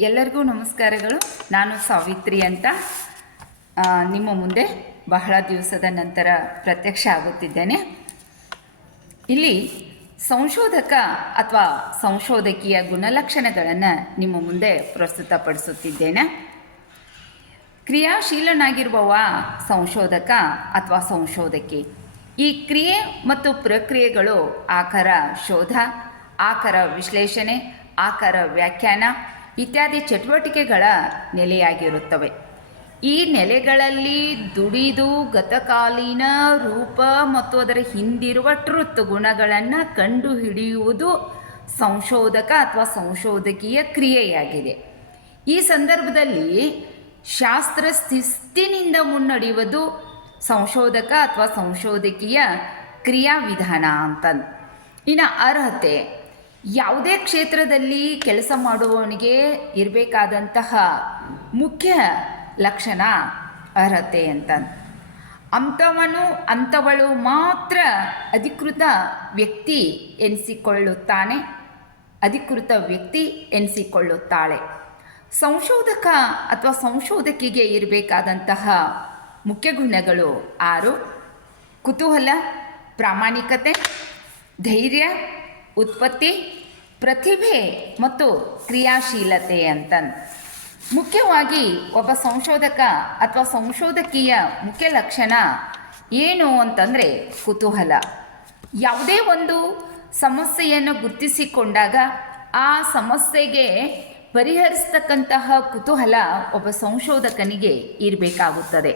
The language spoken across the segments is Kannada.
ಎಲ್ಲರಿಗೂ ನಮಸ್ಕಾರಗಳು. ನಾನು ಸಾವಿತ್ರಿ ಅಂತ ನಿಮ್ಮ ಮುಂದೆ ಬಹಳ ದಿವಸದ ನಂತರ ಪ್ರತ್ಯಕ್ಷ ಆಗುತ್ತಿದ್ದೇನೆ. ಇಲ್ಲಿ ಸಂಶೋಧಕ ಅಥವಾ ಸಂಶೋಧಕಿಯ ಗುಣಲಕ್ಷಣಗಳನ್ನು ನಿಮ್ಮ ಮುಂದೆ ಪ್ರಸ್ತುತಪಡಿಸುತ್ತಿದ್ದೇನೆ. ಕ್ರಿಯಾಶೀಲನಾಗಿರುವವ ಸಂಶೋಧಕ ಅಥವಾ ಸಂಶೋಧಕಿ. ಈ ಕ್ರಿಯೆ ಮತ್ತು ಪ್ರಕ್ರಿಯೆಗಳು ಆಕಾರ ಶೋಧ, ಆಕಾರ ವಿಶ್ಲೇಷಣೆ, ಆಕಾರ ವ್ಯಾಖ್ಯಾನ ಇತ್ಯಾದಿ ಚಟುವಟಿಕೆಗಳ ನೆಲೆಯಾಗಿರುತ್ತವೆ. ಈ ನೆಲೆಗಳಲ್ಲಿ ದುಡಿದು ಗತಕಾಲೀನ ರೂಪ ಮತ್ತು ಅದರ ಹಿಂದಿರುವ ಟ್ರುತ್ ಗುಣಗಳನ್ನು ಕಂಡುಹಿಡಿಯುವುದು ಸಂಶೋಧಕ ಅಥವಾ ಸಂಶೋಧಕಿಯ ಕ್ರಿಯೆಯಾಗಿದೆ. ಈ ಸಂದರ್ಭದಲ್ಲಿ ಶಾಸ್ತ್ರ ಶಿಸ್ತಿನಿಂದ ಮುನ್ನಡೆಯುವುದು ಸಂಶೋಧಕ ಅಥವಾ ಸಂಶೋಧಕಿಯ ಕ್ರಿಯಾವಿಧಾನ ಅಂತ. ಇನ್ನು ಅರ್ಹತೆ, ಯಾವುದೇ ಕ್ಷೇತ್ರದಲ್ಲಿ ಕೆಲಸ ಮಾಡುವವನಿಗೆ ಇರಬೇಕಾದಂತಹ ಮುಖ್ಯ ಲಕ್ಷಣ ಅರ್ಹತೆ ಅಂತ. ಅಂಥವಳು ಮಾತ್ರ ಅಧಿಕೃತ ವ್ಯಕ್ತಿ ಎನಿಸಿಕೊಳ್ಳುತ್ತಾನೆ, ಅಧಿಕೃತ ವ್ಯಕ್ತಿ ಎನಿಸಿಕೊಳ್ಳುತ್ತಾಳೆ. ಸಂಶೋಧಕ ಅಥವಾ ಸಂಶೋಧಕಿಗೆ ಇರಬೇಕಾದಂತಹ ಮುಖ್ಯ ಗುಣಗಳು 6: ಕುತೂಹಲ, ಪ್ರಾಮಾಣಿಕತೆ, ಧೈರ್ಯ, ಉತ್ಪತ್ತಿ, ಪ್ರತಿಭೆ ಮತ್ತು ಕ್ರಿಯಾಶೀಲತೆ ಅಂತ. ಮುಖ್ಯವಾಗಿ ಒಬ್ಬ ಸಂಶೋಧಕ ಅಥವಾ ಸಂಶೋಧಕಿಯ ಮುಖ್ಯ ಲಕ್ಷಣ ಏನು ಅಂತಂದರೆ ಕುತೂಹಲ. ಯಾವುದೇ ಒಂದು ಸಮಸ್ಯೆಯನ್ನು ಗುರುತಿಸಿಕೊಂಡಾಗ ಆ ಸಮಸ್ಯೆಗೆ ಪರಿಹರಿಸ್ತಕ್ಕಂತಹ ಕುತೂಹಲ ಒಬ್ಬ ಸಂಶೋಧಕನಿಗೆ ಇರಬೇಕಾಗುತ್ತದೆ.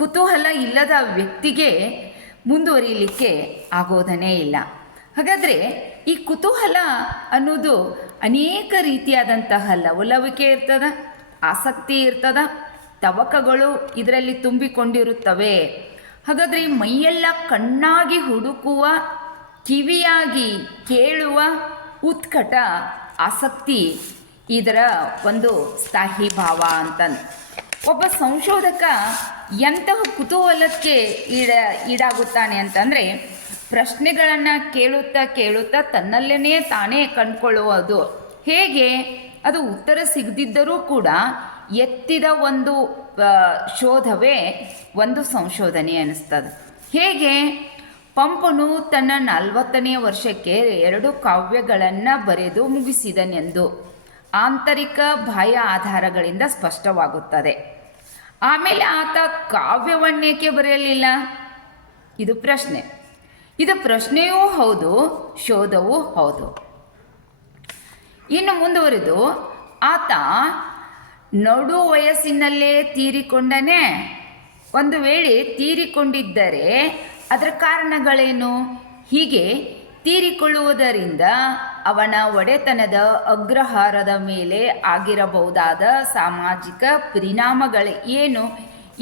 ಕುತೂಹಲ ಇಲ್ಲದ ವ್ಯಕ್ತಿಗೆ ಮುಂದುವರಿಯಲಿಕ್ಕೆ ಆಗೋದನೇ ಇಲ್ಲ. ಹಾಗಾದರೆ ಈ ಕುತೂಹಲ ಅನ್ನೋದು ಅನೇಕ ರೀತಿಯಾದಂತಹ ಲವಲವಿಕೆ ಇರ್ತದೆ, ಆಸಕ್ತಿ ಇರ್ತದೆ, ತವಕಗಳು ಇದರಲ್ಲಿ ತುಂಬಿಕೊಂಡಿರುತ್ತವೆ. ಹಾಗಾದರೆ ಮೈಯೆಲ್ಲ ಕಣ್ಣಾಗಿ ಹುಡುಕುವ, ಕಿವಿಯಾಗಿ ಕೇಳುವ ಉತ್ಕಟ, ಆಸಕ್ತಿ ಇದರ ಒಂದು ಸ್ಥಾಯಿ ಭಾವ ಅಂತ. ಒಬ್ಬ ಸಂಶೋಧಕ ಎಂತಹ ಕುತೂಹಲಕ್ಕೆ ಈಡಾಗುತ್ತಾನೆ ಅಂತಂದರೆ, ಪ್ರಶ್ನೆಗಳನ್ನು ಕೇಳುತ್ತಾ ತನ್ನಲ್ಲೇ ತಾನೇ ಕಂಡುಕೊಳ್ಳುವುದು. ಹೇಗೆ? ಅದು ಉತ್ತರ ಸಿಗದಿದ್ದರೂ ಕೂಡ ಎತ್ತಿದ ಒಂದು ಶೋಧವೇ ಒಂದು ಸಂಶೋಧನೆ ಅನ್ನಿಸ್ತದೆ. ಹೇಗೆ? ಪಂಪನು ತನ್ನ 40ನೇ ವರ್ಷಕ್ಕೆ 2 ಕಾವ್ಯಗಳನ್ನು ಬರೆದು ಮುಗಿಸಿದನೆಂದು ಆಂತರಿಕ ಬಾಹ್ಯ ಆಧಾರಗಳಿಂದ ಸ್ಪಷ್ಟವಾಗುತ್ತದೆ. ಆಮೇಲೆ ಆತ ಕಾವ್ಯವನ್ನೇಕೆ ಬರೆಯಲಿಲ್ಲ? ಇದು ಪ್ರಶ್ನೆ. ಇದು ಪ್ರಶ್ನೆಯೂ ಹೌದು, ಶೋಧವೂ ಹೌದು. ಇನ್ನು ಮುಂದುವರೆದು ಆತ ನಡು ವಯಸ್ಸಿನಲ್ಲೇ ತೀರಿಕೊಂಡನೇ? ಒಂದು ವೇಳೆ ತೀರಿಕೊಂಡಿದ್ದರೆ ಅದರ ಕಾರಣಗಳೇನು? ಹೀಗೆ ತೀರಿಕೊಳ್ಳುವುದರಿಂದ ಅವನ ಒಡೆತನದ ಅಗ್ರಹಾರದ ಮೇಲೆ ಆಗಿರಬಹುದಾದ ಸಾಮಾಜಿಕ ಪರಿಣಾಮಗಳು ಏನು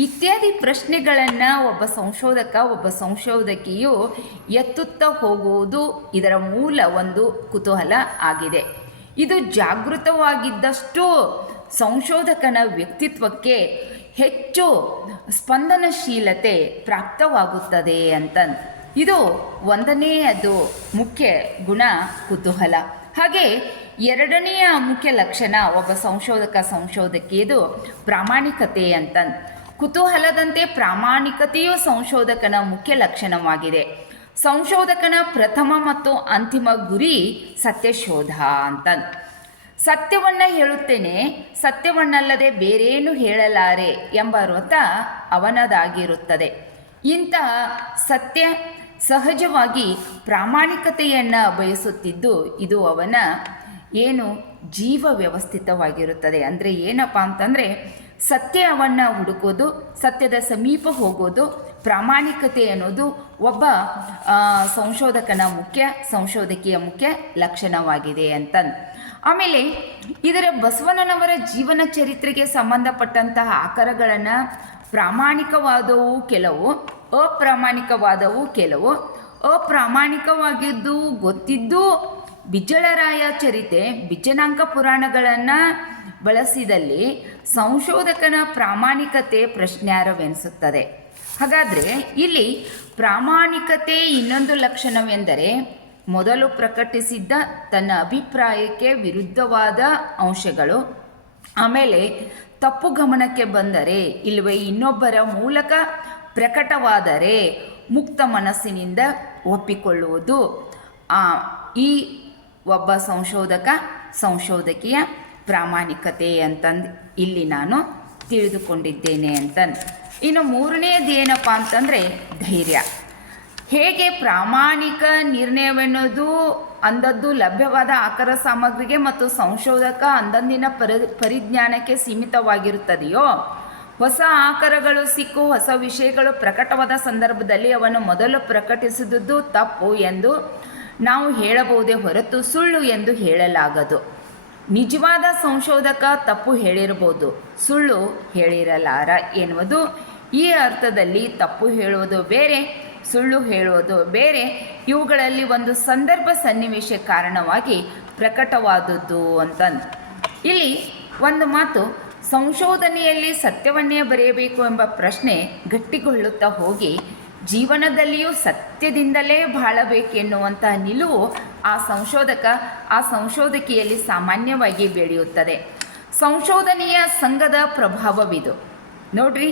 ಇತ್ಯಾದಿ ಪ್ರಶ್ನೆಗಳನ್ನು ಒಬ್ಬ ಸಂಶೋಧಕ, ಒಬ್ಬ ಸಂಶೋಧಕಿಯು ಎತ್ತುತ್ತಾ ಹೋಗುವುದು ಇದರ ಮೂಲ ಒಂದು ಕುತೂಹಲ ಆಗಿದೆ. ಇದು ಜಾಗೃತವಾಗಿದ್ದಷ್ಟು ಸಂಶೋಧಕನ ವ್ಯಕ್ತಿತ್ವಕ್ಕೆ ಹೆಚ್ಚು ಸ್ಪಂದನಶೀಲತೆ ಪ್ರಾಪ್ತವಾಗುತ್ತದೆ ಅಂತ. ಇದು ಒಂದನೆಯದು ಮುಖ್ಯ ಗುಣ ಕುತೂಹಲ. ಹಾಗೆ ಎರಡನೆಯ ಮುಖ್ಯ ಲಕ್ಷಣ ಒಬ್ಬ ಸಂಶೋಧಕ ಸಂಶೋಧಕಿಯದು ಪ್ರಾಮಾಣಿಕತೆ ಅಂತ. ಕುತೂಹಲದಂತೆ ಪ್ರಾಮಾಣಿಕತೆಯು ಸಂಶೋಧಕನ ಮುಖ್ಯ ಲಕ್ಷಣವಾಗಿದೆ. ಸಂಶೋಧಕನ ಪ್ರಥಮ ಮತ್ತು ಅಂತಿಮ ಗುರಿ ಸತ್ಯಶೋಧ ಅಂತ. ಸತ್ಯವನ್ನು ಹೇಳುತ್ತೇನೆ, ಸತ್ಯವನ್ನಲ್ಲದೆ ಬೇರೇನು ಹೇಳಲಾರೆ ಎಂಬ ವ್ರತ ಅವನದಾಗಿರುತ್ತದೆ. ಇಂತಹ ಸತ್ಯ ಸಹಜವಾಗಿ ಪ್ರಾಮಾಣಿಕತೆಯನ್ನು ಬಯಸುತ್ತಿದ್ದು ಇದು ಅವನ ಜೀವ ವ್ಯವಸ್ಥಿತವಾಗಿರುತ್ತದೆ. ಅಂದರೆ ಏನಪ್ಪ ಅಂತಂದರೆ ಸತ್ಯವನ್ನು ಹುಡುಕೋದು, ಸತ್ಯದ ಸಮೀಪ ಹೋಗೋದು, ಪ್ರಾಮಾಣಿಕತೆ ಅನ್ನೋದು ಒಬ್ಬ ಸಂಶೋಧಕನ ಸಂಶೋಧಕಿಯ ಮುಖ್ಯ ಲಕ್ಷಣವಾಗಿದೆ ಅಂತ. ಆಮೇಲೆ ಇದರ ಬಸವಣ್ಣನವರ ಜೀವನ ಚರಿತ್ರೆಗೆ ಸಂಬಂಧಪಟ್ಟಂತಹ ಆಕಾರಗಳನ್ನು ಪ್ರಾಮಾಣಿಕವಾದವು ಕೆಲವು, ಅಪ್ರಾಮಾಣಿಕವಾದವು ಕೆಲವು. ಅಪ್ರಾಮಾಣಿಕವಾಗಿದ್ದು ಗೊತ್ತಿದ್ದು ಬಿಜ್ಜಳರಾಯ ಚರಿತೆ, ಬಿಜ್ಜನಾಂಕ ಪುರಾಣಗಳನ್ನು ಬಳಸಿದಲ್ಲಿ ಸಂಶೋಧಕನ ಪ್ರಾಮಾಣಿಕತೆ ಪ್ರಶ್ನಾರ್ಹವೆನಿಸುತ್ತದೆ. ಹಾಗಾದರೆ ಇಲ್ಲಿ ಪ್ರಾಮಾಣಿಕತೆ ಇನ್ನೊಂದು ಲಕ್ಷಣವೆಂದರೆ ಮೊದಲು ಪ್ರಕಟಿಸಿದ್ದ ತನ್ನ ಅಭಿಪ್ರಾಯಕ್ಕೆ ವಿರುದ್ಧವಾದ ಅಂಶಗಳು, ಆಮೇಲೆ ತಪ್ಪು ಗಮನಕ್ಕೆ ಬಂದರೆ ಇಲ್ಲವೇ ಇನ್ನೊಬ್ಬರ ಮೂಲಕ ಪ್ರಕಟವಾದರೆ ಮುಕ್ತ ಮನಸ್ಸಿನಿಂದ ಒಪ್ಪಿಕೊಳ್ಳುವುದು ಈ ಒಬ್ಬ ಸಂಶೋಧಕಿಯ ಪ್ರಾಮಾಣಿಕತೆ ಅಂತಂದು ಇಲ್ಲಿ ನಾನು ತಿಳಿದುಕೊಂಡಿದ್ದೇನೆ ಅಂತಂದು. ಇನ್ನು ಮೂರನೇದು ಏನಪ್ಪ ಅಂತಂದರೆ ಧೈರ್ಯ. ಹೇಗೆ ಪ್ರಾಮಾಣಿಕ ನಿರ್ಣಯವೆನ್ನುವುದು ಅಂದದ್ದು ಲಭ್ಯವಾದ ಆಕಾರ ಸಾಮಗ್ರಿಗೆ ಮತ್ತು ಸಂಶೋಧಕ ಅಂದಂದಿನ ಪರಿಜ್ಞಾನಕ್ಕೆ ಸೀಮಿತವಾಗಿರುತ್ತದೆಯೋ, ಹೊಸ ಆಕಾರಗಳು ಸಿಕ್ಕು ಹೊಸ ವಿಷಯಗಳು ಪ್ರಕಟವಾದ ಸಂದರ್ಭದಲ್ಲಿ ಅವನ್ನು ಮೊದಲು ಪ್ರಕಟಿಸಿದುದು ತಪ್ಪು ಎಂದು ನಾವು ಹೇಳಬಹುದೇ ಹೊರತು ಸುಳ್ಳು ಎಂದು ಹೇಳಲಾಗದು. ನಿಜವಾದ ಸಂಶೋಧಕ ತಪ್ಪು ಹೇಳಿರಬಹುದು, ಸುಳ್ಳು ಹೇಳಿರಲಾರ ಎನ್ನುವುದು ಈ ಅರ್ಥದಲ್ಲಿ. ತಪ್ಪು ಹೇಳುವುದು ಬೇರೆ, ಸುಳ್ಳು ಹೇಳುವುದು ಬೇರೆ. ಇವುಗಳಲ್ಲಿ ಒಂದು ಸಂದರ್ಭ ಸನ್ನಿವೇಶ ಕಾರಣವಾಗಿ ಪ್ರಕಟವಾದದ್ದು ಅಂತಂದು. ಇಲ್ಲಿ ಒಂದು ಮಾತು, ಸಂಶೋಧನೆಯಲ್ಲಿ ಸತ್ಯವನ್ನೇ ಬರೆಯಬೇಕು ಎಂಬ ಪ್ರಶ್ನೆ ಗಟ್ಟಿಗೊಳ್ಳುತ್ತಾ ಹೋಗಿ ಜೀವನದಲ್ಲಿಯೂ ಸತ್ಯದಿಂದಲೇ ಬಾಳಬೇಕೆನ್ನುವಂತಹ ನಿಲುವು ಆ ಸಂಶೋಧಕಿಯಲ್ಲಿ ಸಾಮಾನ್ಯವಾಗಿ ಬೆಳೆಯುತ್ತದೆ. ಸಂಶೋಧನೆಯ ಸಂಘದ ಪ್ರಭಾವವಿದು ನೋಡ್ರಿ.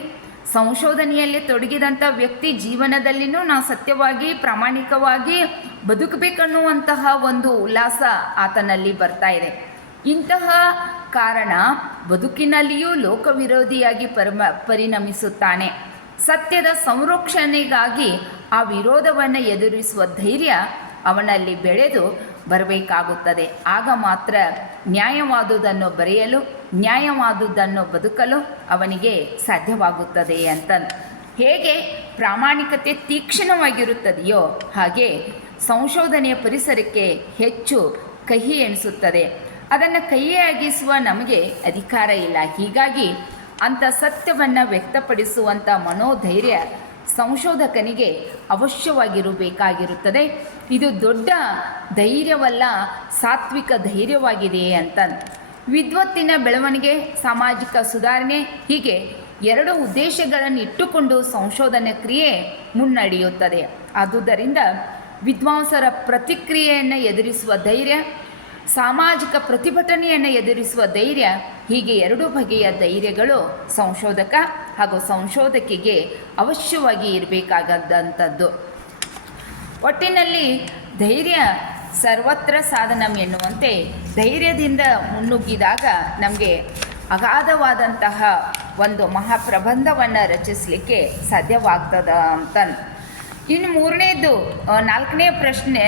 ಸಂಶೋಧನೆಯಲ್ಲಿ ತೊಡಗಿದಂಥ ವ್ಯಕ್ತಿ ಜೀವನದಲ್ಲಿನೂ ನಾವು ಸತ್ಯವಾಗಿ ಪ್ರಾಮಾಣಿಕವಾಗಿ ಬದುಕಬೇಕನ್ನುವಂತಹ ಒಂದು ಉಲ್ಲಾಸ ಆತನಲ್ಲಿ ಬರ್ತಾ ಇದೆ. ಇಂತಹ ಕಾರಣ ಬದುಕಿನಲ್ಲಿಯೂ ಲೋಕವಿರೋಧಿಯಾಗಿ ಪರಿಣಮಿಸುತ್ತಾನೆ. ಸತ್ಯದ ಸಂರಕ್ಷಣೆಗಾಗಿ ಆ ವಿರೋಧವನ್ನು ಎದುರಿಸುವ ಧೈರ್ಯ ಅವನಲ್ಲಿ ಬೆಳೆದು ಬರಬೇಕಾಗುತ್ತದೆ. ಆಗ ಮಾತ್ರ ನ್ಯಾಯವಾದುದನ್ನು ಬರೆಯಲು, ನ್ಯಾಯವಾದುದನ್ನು ಬದುಕಲು ಅವನಿಗೆ ಸಾಧ್ಯವಾಗುತ್ತದೆ ಅಂತ. ಹೇಗೆ ಪ್ರಾಮಾಣಿಕತೆ ತೀಕ್ಷ್ಣವಾಗಿರುತ್ತದೆಯೋ ಹಾಗೆ ಸಂಶೋಧನೆಯ ಪರಿಸರಕ್ಕೆ ಹೆಚ್ಚು ಕಹಿ ಎನಿಸುತ್ತದೆ. ಅದನ್ನು ಕಹಿಯಾಗಿಸುವ ನಮಗೆ ಅಧಿಕಾರ ಇಲ್ಲ. ಹೀಗಾಗಿ ಅಂಥ ಸತ್ಯವನ್ನು ವ್ಯಕ್ತಪಡಿಸುವಂಥ ಮನೋಧೈರ್ಯ ಸಂಶೋಧಕನಿಗೆ ಅವಶ್ಯವಾಗಿರಬೇಕಾಗಿರುತ್ತದೆ. ಇದು ದೊಡ್ಡ ಧೈರ್ಯವಲ್ಲ, ಸಾತ್ವಿಕ ಧೈರ್ಯವಾಗಿದೆ ಅಂತ. ವಿದ್ವತ್ತಿನ ಬೆಳವಣಿಗೆ, ಸಾಮಾಜಿಕ ಸುಧಾರಣೆ, ಹೀಗೆ ಎರಡು ಉದ್ದೇಶಗಳನ್ನು ಇಟ್ಟುಕೊಂಡು ಸಂಶೋಧನೆ ಕ್ರಿಯೆ ಮುನ್ನಡೆಯುತ್ತದೆ. ಆದುದರಿಂದ ವಿದ್ವಾಂಸರ ಪ್ರತಿಕ್ರಿಯೆಯನ್ನು ಎದುರಿಸುವ ಧೈರ್ಯ, ಸಾಮಾಜಿಕ ಪ್ರತಿಭಟನೆಯನ್ನು ಎದುರಿಸುವ ಧೈರ್ಯ, ಹೀಗೆ ಎರಡು ಬಗೆಯ ಧೈರ್ಯಗಳು ಸಂಶೋಧಕ ಹಾಗೂ ಸಂಶೋಧಕಿಗೆ ಅವಶ್ಯವಾಗಿ ಇರಬೇಕಾದಂಥದ್ದು. ಒಟ್ಟಿನಲ್ಲಿ ಧೈರ್ಯ ಸರ್ವತ್ರ ಸಾಧನಂ ಎನ್ನುವಂತೆ ಧೈರ್ಯದಿಂದ ಮುನ್ನುಗ್ಗಿದಾಗ ನಮಗೆ ಅಗಾಧವಾದಂತಹ ಒಂದು ಮಹಾಪ್ರಬಂಧವನ್ನು ರಚಿಸಲಿಕ್ಕೆ ಸಾಧ್ಯವಾಗ್ತದ ಅಂತ. ಇನ್ನು ನಾಲ್ಕನೇ ಪ್ರಶ್ನೆ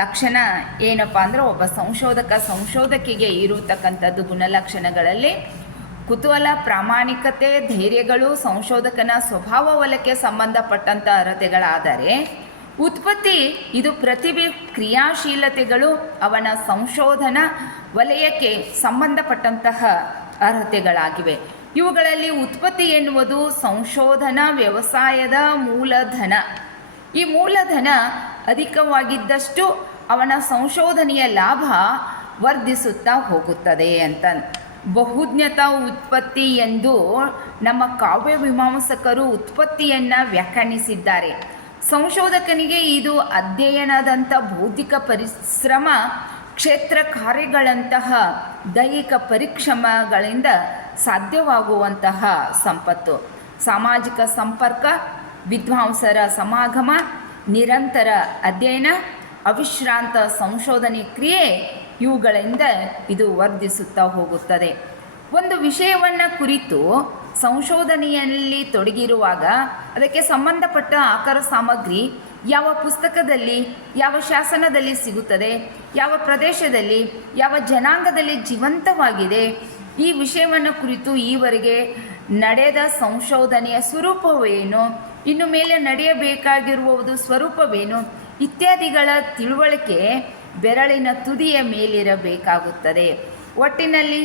ಲಕ್ಷಣ ಏನಪ್ಪ ಅಂದರೆ, ಒಬ್ಬ ಸಂಶೋಧಕಿಗೆ ಇರತಕ್ಕಂಥದ್ದು ಗುಣಲಕ್ಷಣಗಳಲ್ಲಿ ಕುತೂಹಲ, ಪ್ರಾಮಾಣಿಕತೆ, ಧೈರ್ಯಗಳು ಸಂಶೋಧಕನ ಸ್ವಭಾವ ವಲಯಕ್ಕೆ ಸಂಬಂಧಪಟ್ಟಂಥ ಅರ್ಹತೆಗಳಾದರೆ, ಉತ್ಪತ್ತಿ ಇದು ಪ್ರತಿಭೆ, ಕ್ರಿಯಾಶೀಲತೆಗಳು ಅವನ ಸಂಶೋಧನಾ ವಲಯಕ್ಕೆ ಸಂಬಂಧಪಟ್ಟಂತಹ ಅರ್ಹತೆಗಳಾಗಿವೆ. ಇವುಗಳಲ್ಲಿ ಉತ್ಪತ್ತಿ ಎನ್ನುವುದು ಸಂಶೋಧನಾ ವ್ಯವಸಾಯದ ಮೂಲಧನ. ಈ ಮೂಲಧನ ಅಧಿಕವಾಗಿದ್ದಷ್ಟು ಅವನ ಸಂಶೋಧನೆಯ ಲಾಭ ವರ್ಧಿಸುತ್ತಾ ಹೋಗುತ್ತದೆ ಅಂತ. ಬಹುಜ್ಞತಾ ಉತ್ಪತ್ತಿ ಎಂದು ನಮ್ಮ ಕಾವ್ಯ ಮೀಮಾಂಸಕರು ಉತ್ಪತ್ತಿಯನ್ನು ವ್ಯಾಖ್ಯಾನಿಸಿದ್ದಾರೆ. ಸಂಶೋಧಕನಿಗೆ ಇದು ಅಧ್ಯಯನದಂಥ ಬೌದ್ಧಿಕ ಪರಿಶ್ರಮ, ಕ್ಷೇತ್ರ ಕಾರ್ಯಗಳಂತಹ ದೈಹಿಕ ಪರಿಶ್ರಮಗಳಿಂದ ಸಾಧ್ಯವಾಗುವಂತಹ ಸಂಪತ್ತು. ಸಾಮಾಜಿಕ ಸಂಪರ್ಕ, ವಿದ್ವಾಂಸರ ಸಮಾಗಮ, ನಿರಂತರ ಅಧ್ಯಯನ, ಅವಿಶ್ರಾಂತ ಸಂಶೋಧನೆ ಕ್ರಿಯೆ, ಇವುಗಳಿಂದ ಇದು ವರ್ಧಿಸುತ್ತಾ ಹೋಗುತ್ತದೆ. ಒಂದು ವಿಷಯವನ್ನು ಕುರಿತು ಸಂಶೋಧನೆಯಲ್ಲಿ ತೊಡಗಿರುವಾಗ ಅದಕ್ಕೆ ಸಂಬಂಧಪಟ್ಟ ಆಕಾರ ಸಾಮಗ್ರಿ ಯಾವ ಪುಸ್ತಕದಲ್ಲಿ, ಯಾವ ಶಾಸನದಲ್ಲಿ ಸಿಗುತ್ತದೆ, ಯಾವ ಪ್ರದೇಶದಲ್ಲಿ, ಯಾವ ಜನಾಂಗದಲ್ಲಿ ಜೀವಂತವಾಗಿದೆ, ಈ ವಿಷಯವನ್ನು ಕುರಿತು ಈವರೆಗೆ ನಡೆದ ಸಂಶೋಧನೆಯ ಸ್ವರೂಪವೇನು, ಇನ್ನು ಮೇಲೆ ನಡೆಯಬೇಕಾಗಿರುವುದು ಸ್ವರೂಪವೇನು ಇತ್ಯಾದಿಗಳ ತಿಳುವಳಿಕೆ ಬೆರಳಿನ ತುದಿಯ ಮೇಲಿರಬೇಕಾಗುತ್ತದೆ. ಒಟ್ಟಿನಲ್ಲಿ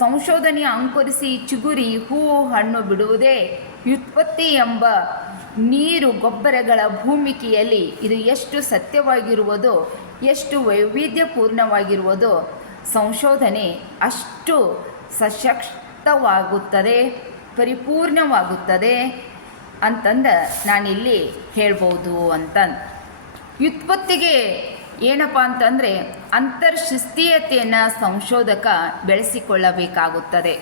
ಸಂಶೋಧನೆಯ ಅಂಕುರಿಸಿ ಚಿಗುರಿ ಹೂವು ಹಣ್ಣು ಬಿಡುವುದೇ ವ್ಯುತ್ಪತ್ತಿ ಎಂಬ ನೀರು ಗೊಬ್ಬರಗಳ ಭೂಮಿಕೆಯಲ್ಲಿ ಇದು ಎಷ್ಟು ಸತ್ಯವಾಗಿರುವುದೋ, ಎಷ್ಟು ವೈವಿಧ್ಯಪೂರ್ಣವಾಗಿರುವುದೋ ಸಂಶೋಧನೆ ಅಷ್ಟು ಸಶಕ್ತವಾಗುತ್ತದೆ, ಪರಿಪೂರ್ಣವಾಗುತ್ತದೆ ಅಂತಂದು ನಾನಿಲ್ಲಿ ಹೇಳ್ಬೋದು ಅಂತ. ವ್ಯುತ್ಪತ್ತಿಗೆ ಏನಪ್ಪ ಅಂತಂದರೆ ಅಂತರ್ಶಿಸ್ತೀಯತೆಯನ್ನು ಸಂಶೋಧಕ ಬೆಳೆಸಿಕೊಳ್ಳಬೇಕಾಗುತ್ತದೆ.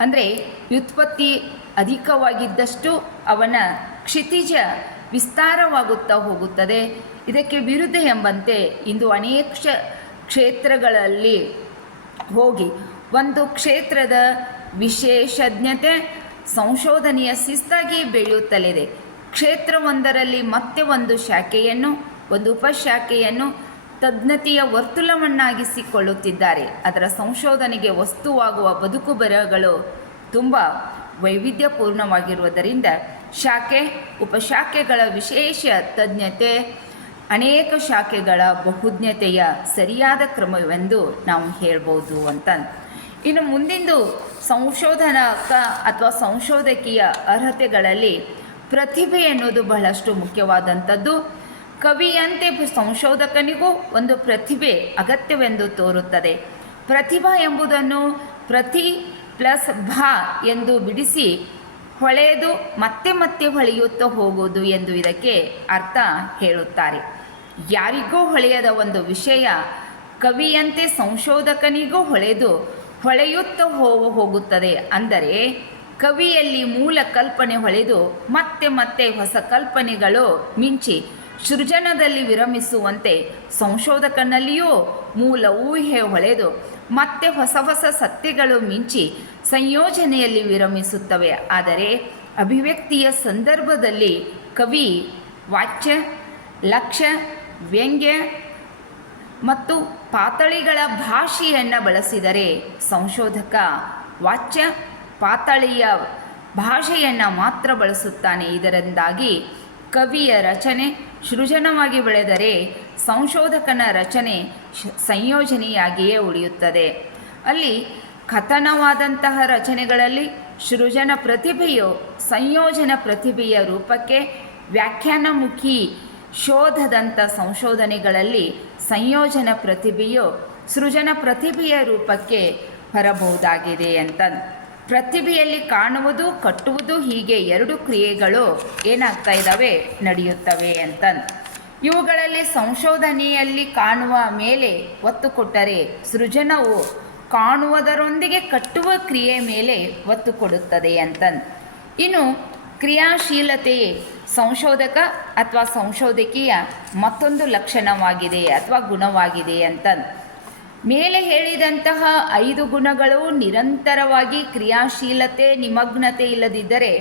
ಅಂದರೆ ವ್ಯುತ್ಪತ್ತಿ ಅಧಿಕವಾಗಿದ್ದಷ್ಟು ಅವನ ಕ್ಷಿತಿಜ ವಿಸ್ತಾರವಾಗುತ್ತಾ ಹೋಗುತ್ತದೆ. ಇದಕ್ಕೆ ವಿರುದ್ಧ ಎಂಬಂತೆ ಇಂದು ಅನೇಕ ಕ್ಷೇತ್ರಗಳಲ್ಲಿ ಹೋಗಿ ಒಂದು ಕ್ಷೇತ್ರದ ವಿಶೇಷಜ್ಞತೆ ಸಂಶೋಧನೆಯ ಶಿಸ್ತಾಗಿ ಬೆಳೆಯುತ್ತಲಿದೆ. ಕ್ಷೇತ್ರವೊಂದರಲ್ಲಿ ಮತ್ತೆ ಒಂದು ಶಾಖೆಯನ್ನು, ಒಂದು ಉಪಶಾಖೆಯನ್ನು ತಜ್ಞತೆಯ ವರ್ತುಲವನ್ನಾಗಿಸಿಕೊಳ್ಳುತ್ತಿದ್ದಾರೆ. ಅದರ ಸಂಶೋಧನೆಗೆ ವಸ್ತುವಾಗುವ ಬದುಕು ಬರಹಗಳು ತುಂಬ ವೈವಿಧ್ಯಪೂರ್ಣವಾಗಿರುವುದರಿಂದ ಶಾಖೆ ಉಪಶಾಖೆಗಳ ವಿಶೇಷ ತಜ್ಞತೆ ಅನೇಕ ಶಾಖೆಗಳ ಬಹುಜ್ಞತೆಯ ಸರಿಯಾದ ಕ್ರಮವೆಂದು ನಾವು ಹೇಳ್ಬೋದು ಅಂತ. ಇನ್ನು ಮುಂದಿಂದು ಸಂಶೋಧನಕ ಅಥವಾ ಸಂಶೋಧಕೀಯ ಅರ್ಹತೆಗಳಲ್ಲಿ ಪ್ರತಿಭೆ ಎನ್ನುವುದು ಬಹಳಷ್ಟು ಮುಖ್ಯವಾದಂಥದ್ದು. ಕವಿಯಂತೆ ಸಂಶೋಧಕನಿಗೂ ಒಂದು ಪ್ರತಿಭೆ ಅಗತ್ಯವೆಂದು ತೋರುತ್ತದೆ. ಪ್ರತಿಭಾ ಎಂಬುದನ್ನು ಪ್ರತಿ ಪ್ಲಸ್ ಭಾ ಎಂದು ಬಿಡಿಸಿ ಹೊಳೆಯದು ಮತ್ತೆ ಮತ್ತೆ ಹೊಳೆಯುತ್ತಾ ಹೋಗುವುದು ಎಂದು ಇದಕ್ಕೆ ಅರ್ಥ ಹೇಳುತ್ತಾರೆ. ಯಾರಿಗೂ ಹೊಳೆಯದ ಒಂದು ವಿಷಯ ಕವಿಯಂತೆ ಸಂಶೋಧಕನಿಗೂ ಹೊಳೆಯುತ್ತಾ ಹೋಗುತ್ತದೆ. ಅಂದರೆ ಕವಿಯಲ್ಲಿ ಮೂಲ ಕಲ್ಪನೆ ಹೊಳೆದು ಮತ್ತೆ ಮತ್ತೆ ಹೊಸ ಕಲ್ಪನೆಗಳು ಮಿಂಚಿ ಸೃಜನದಲ್ಲಿ ವಿರಮಿಸುವಂತೆ ಸಂಶೋಧಕನಲ್ಲಿಯೂ ಮೂಲ ಊಹೆ ಹೊಳೆದು ಮತ್ತೆ ಹೊಸ ಹೊಸ ಸತ್ಯಗಳು ಮಿಂಚಿ ಸಂಯೋಜನೆಯಲ್ಲಿ ವಿರಮಿಸುತ್ತವೆ. ಆದರೆ ಅಭಿವ್ಯಕ್ತಿಯ ಸಂದರ್ಭದಲ್ಲಿ ಕವಿ ವಾಚ್ಯ, ಲಕ್ಷ್ಯ, ವ್ಯಂಗ್ಯ ಮತ್ತು ಪಾತಳಿಗಳ ಭಾಷೆಯನ್ನು ಬಳಸಿದರೆ ಸಂಶೋಧಕ ವಾಚ್ಯ ಪಾತಳಿಯ ಭಾಷೆಯನ್ನು ಮಾತ್ರ ಬಳಸುತ್ತಾನೆ. ಇದರಿಂದಾಗಿ ಕವಿಯ ರಚನೆ ಸೃಜನವಾಗಿ ಬೆಳೆದರೆ ಸಂಶೋಧಕನ ರಚನೆ ಸಂಯೋಜನೆಯಾಗಿಯೇ ಉಳಿಯುತ್ತದೆ. ಅಲ್ಲಿ ಕಥನವಾದಂತಹ ರಚನೆಗಳಲ್ಲಿ ಸೃಜನ ಪ್ರತಿಭೆಯು ಸಂಯೋಜನ ಪ್ರತಿಭೆಯ ರೂಪಕ್ಕೆ, ವ್ಯಾಖ್ಯಾನಮುಖಿ ಶೋಧದಂಥ ಸಂಶೋಧನೆಗಳಲ್ಲಿ ಸಂಯೋಜನ ಪ್ರತಿಭೆಯು ಸೃಜನ ಪ್ರತಿಭೆಯ ರೂಪಕ್ಕೆ ಬರಬಹುದಾಗಿದೆ ಅಂತ. ಪ್ರತಿಭೆಯಲ್ಲಿ ಕಾಣುವುದು, ಕಟ್ಟುವುದು, ಹೀಗೆ ಎರಡು ಕ್ರಿಯೆಗಳು ಏನಾಗ್ತಾ ಇದ್ದಾವೆ, ನಡೆಯುತ್ತವೆ ಅಂತ. ಇವುಗಳಲ್ಲಿ ಸಂಶೋಧನೆಯಲ್ಲಿ ಕಾಣುವ ಮೇಲೆ ಒತ್ತು ಕೊಟ್ಟರೆ ಸೃಜನವು ಕಾಣುವುದರೊಂದಿಗೆ ಕಟ್ಟುವ ಕ್ರಿಯೆ ಮೇಲೆ ಒತ್ತು ಕೊಡುತ್ತದೆ ಅಂತ. ಇನ್ನು ಕ್ರಿಯಾಶೀಲತೆಯೇ ಸಂಶೋಧಕ ಅಥವಾ ಸಂಶೋಧಕಿಯ ಮತ್ತೊಂದು ಲಕ್ಷಣವಾಗಿದೆ ಅಥವಾ ಗುಣವಾಗಿದೆ ಅಂತ. ಮೇಲೆ ಹೇಳಿದಂತಹ 5 ಗುಣಗಳು ನಿರಂತರವಾಗಿ ಕ್ರಿಯಾಶೀಲತೆ ನಿಮಗ್ನತೆ ಇಲ್ಲದಿದ್ದರೆ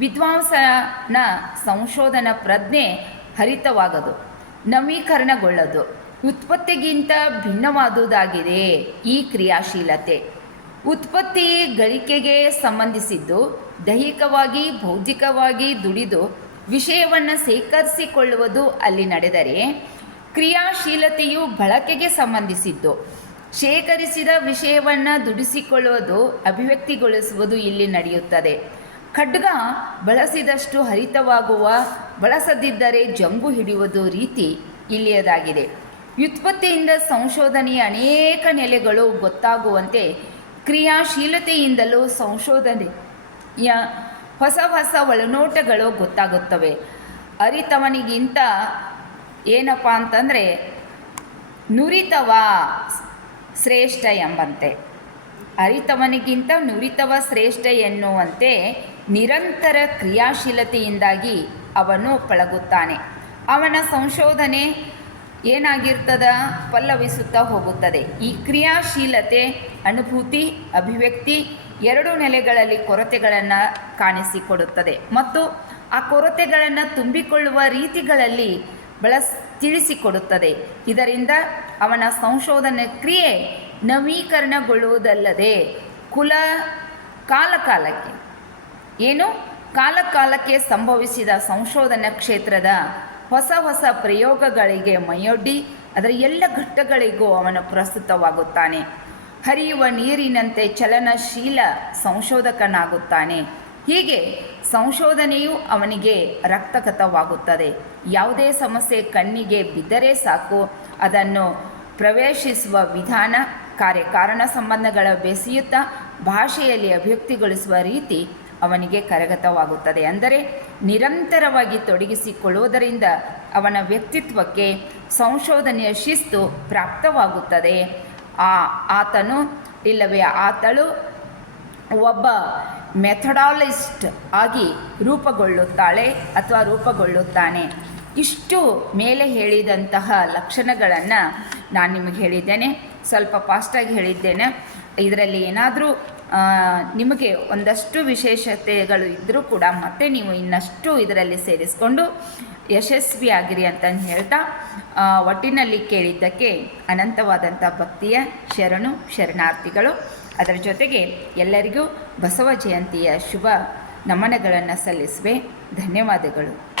ವಿದ್ವಾಂಸನ ಸಂಶೋಧನಾ ಪ್ರಜ್ಞೆ ಹರಿತವಾಗದು, ನವೀಕರಣಗೊಳ್ಳದು. ಉತ್ಪತ್ತಿಗಿಂತ ಭಿನ್ನವಾದುದಾಗಿದೆ ಈ ಕ್ರಿಯಾಶೀಲತೆ. ಉತ್ಪತ್ತಿ ಗಳಿಕೆಗೆ ಸಂಬಂಧಿಸಿದ್ದು. ದೈಹಿಕವಾಗಿ ಬೌದ್ಧಿಕವಾಗಿ ದುಡಿದು ವಿಷಯವನ್ನು ಸೇಕರಿಸಿಕೊಳ್ಳುವುದು ಅಲ್ಲಿ ನಡೆದರೆ, ಕ್ರಿಯಾಶೀಲತೆಯು ಬಳಕೆಗೆ ಸಂಬಂಧಿಸಿದ್ದು. ಶೇಖರಿಸಿದ ವಿಷಯವನ್ನು ದುಡಿಸಿಕೊಳ್ಳುವುದು, ಅಭಿವ್ಯಕ್ತಿಗೊಳಿಸುವುದು ಇಲ್ಲಿ ನಡೆಯುತ್ತದೆ. ಖಡ್ಗ ಬಳಸಿದಷ್ಟು ಹರಿತವಾಗುವ, ಬಳಸದಿದ್ದರೆ ಜಂಗು ಹಿಡಿಯುವುದು ರೀತಿ ಇಲ್ಲಿಯದಾಗಿದೆ. ವ್ಯುತ್ಪತ್ತಿಯಿಂದ ಸಂಶೋಧನೆಯ ಅನೇಕ ನೆಲೆಗಳು ಗೊತ್ತಾಗುವಂತೆ ಕ್ರಿಯಾಶೀಲತೆಯಿಂದಲೂ ಸಂಶೋಧನೆಯ ಹೊಸ ಹೊಸ ಒಳನೋಟಗಳು ಗೊತ್ತಾಗುತ್ತವೆ. ಅರಿತವನಿಗಿಂತ ಏನಪ್ಪ ಅಂತಂದರೆ ನುರಿತವ ಶ್ರೇಷ್ಠ ಎಂಬಂತೆ, ಅರಿತವನಿಗಿಂತ ನುರಿತವ ಶ್ರೇಷ್ಠ ಎನ್ನುವಂತೆ ನಿರಂತರ ಕ್ರಿಯಾಶೀಲತೆಯಿಂದಾಗಿ ಅವನು ಪಳಗುತ್ತಾನೆ. ಅವನ ಸಂಶೋಧನೆ ಏನಾಗಿರ್ತದ, ಪಲ್ಲವಿಸುತ್ತಾ ಹೋಗುತ್ತದೆ. ಈ ಕ್ರಿಯಾಶೀಲತೆ ಅನುಭೂತಿ, ಅಭಿವ್ಯಕ್ತಿ ಎರಡು ನೆಲೆಗಳಲ್ಲಿ ಕೊರತೆಗಳನ್ನು ಕಾಣಿಸಿಕೊಡುತ್ತದೆ ಮತ್ತು ಆ ಕೊರತೆಗಳನ್ನು ತುಂಬಿಕೊಳ್ಳುವ ರೀತಿಗಳಲ್ಲಿ ತಿಳಿಸಿಕೊಡುತ್ತದೆ. ಇದರಿಂದ ಅವನ ಸಂಶೋಧನೆ ಕ್ರಿಯೆ ನವೀಕರಣಗೊಳ್ಳುವುದಲ್ಲದೆ ಕಾಲಕಾಲಕ್ಕೆ ಸಂಭವಿಸಿದ ಸಂಶೋಧನಾ ಕ್ಷೇತ್ರದ ಹೊಸ ಹೊಸ ಪ್ರಯೋಗಗಳಿಗೆ ಮೈಯೊಡ್ಡಿ ಅದರ ಎಲ್ಲ ಘಟ್ಟಗಳಿಗೂ ಅವನು ಪ್ರಸ್ತುತವಾಗುತ್ತಾನೆ. ಹರಿಯುವ ನೀರಿನಂತೆ ಚಲನಶೀಲ ಸಂಶೋಧಕನಾಗುತ್ತಾನೆ. ಹೀಗೆ ಸಂಶೋಧನೆಯು ಅವನಿಗೆ ರಕ್ತಗತವಾಗುತ್ತದೆ. ಯಾವುದೇ ಸಮಸ್ಯೆ ಕಣ್ಣಿಗೆ ಬಿದ್ದರೆ ಸಾಕು, ಅದನ್ನು ಪ್ರವೇಶಿಸುವ ವಿಧಾನ, ಕಾರ್ಯಕಾರಣ ಸಂಬಂಧಗಳ ಬೆಸೆಯುತ್ತಾ ಭಾಷೆಯಲ್ಲಿ ಅಭಿವ್ಯಕ್ತಿಗೊಳಿಸುವ ರೀತಿ ಅವನಿಗೆ ಕರಗತವಾಗುತ್ತದೆ. ಅಂದರೆ ನಿರಂತರವಾಗಿ ತೊಡಗಿಸಿಕೊಳ್ಳುವುದರಿಂದ ಅವನ ವ್ಯಕ್ತಿತ್ವಕ್ಕೆ ಸಂಶೋಧನೆಯ ಶಿಸ್ತು ಪ್ರಾಪ್ತವಾಗುತ್ತದೆ. ಆತನು ಇಲ್ಲವೇ ಆತಳು ಒಬ್ಬ ಮೆಥಡಾಲಿಸ್ಟ್ ಆಗಿ ರೂಪುಗೊಳ್ಳುತ್ತಾಳೆ ಅಥವಾ ರೂಪುಗೊಳ್ಳುತ್ತಾನೆ. ಇಷ್ಟು ಮೇಲೆ ಹೇಳಿದಂತಹ ಲಕ್ಷಣಗಳನ್ನು ನಾನು ನಿಮಗೆ ಹೇಳಿದ್ದೇನೆ. ಸ್ವಲ್ಪ ಫಾಸ್ಟಾಗಿ ಹೇಳಿದ್ದೇನೆ. ಇದರಲ್ಲಿ ಏನಾದರೂ ನಿಮಗೆ ಒಂದಷ್ಟು ವಿಶೇಷತೆಗಳು ಇದ್ದರೂ ಕೂಡ ಮತ್ತೆ ನೀವು ಇನ್ನಷ್ಟು ಇದರಲ್ಲಿ ಸೇರಿಸ್ಕೊಂಡು ಯಶಸ್ವಿಯಾಗಿರಿ ಅಂತ ಹೇಳ್ತಾ, ಒಟ್ಟಿನಲ್ಲಿ ಕೇಳಿದ್ದಕ್ಕೆ ಅನಂತವಾದಂಥ ಭಕ್ತಿಯ ಶರಣಾರ್ಥಿಗಳು. ಅದರ ಜೊತೆಗೆ ಎಲ್ಲರಿಗೂ ಬಸವ ಜಯಂತಿಯ ಶುಭ ನಮನಗಳನ್ನು ಸಲ್ಲಿಸುವೆ. ಧನ್ಯವಾದಗಳು.